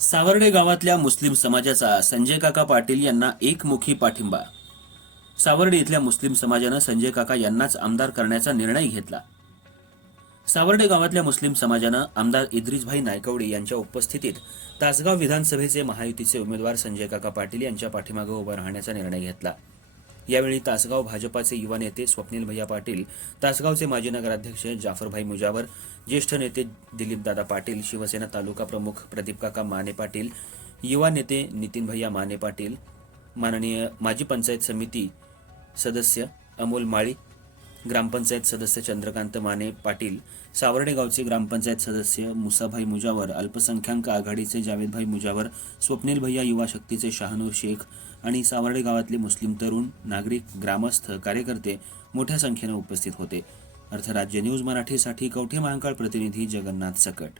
सावर्डे गावातल्या मुस्लिम समाजाचा संजय काका पाटील यांना एकमुखी पाठिंबा. सावर्डे इथल्या मुस्लिम समाजानं संजय काका यांनाच आमदार करण्याचा निर्णय घेतला. सावर्डे गावातल्या मुस्लिम समाजानं आमदार इद्रिसभाई नायकवडी यांच्या उपस्थितीत तासगाव विधानसभेचे महायुतीचे उमेदवार संजय काका पाटील यांच्या पाठीमागे उभं राहण्याचा निर्णय घेतला. यावेळी तासगाव भाजपाचे युवा नेते स्वप्नील भैया पाटील, तासगावचे माजी नगराध्यक्ष जाफरभाई मुजावर, ज्येष्ठ नेते दिलीपदादा पाटील, शिवसेना तालुका प्रमुख प्रदीप काका माने पाटील, युवा नेते नितीन भैया माने पाटील, माननीय माजी पंचायत समिती सदस्य अमोल माळी, ग्रामपंचायत सदस्य चंद्रकांत माने पाटील, सावर्डे गावचे ग्रामपंचायत सदस्य मुसाभाई मुजावर, अल्पसंख्याक आघाडीचे जावेदभाई मुजावर, स्वप्नील भैया युवा शक्तीचे शाहनूर शेख आणि सावर्डे गावातले मुस्लिम तरुण, नागरिक, ग्रामस्थ, कार्यकर्ते मोठ्या संख्येने उपस्थित होते. अर्थराज्य न्यूज मराठीसाठी कवठे महांकाळ प्रतिनिधी जगन्नाथ सकट.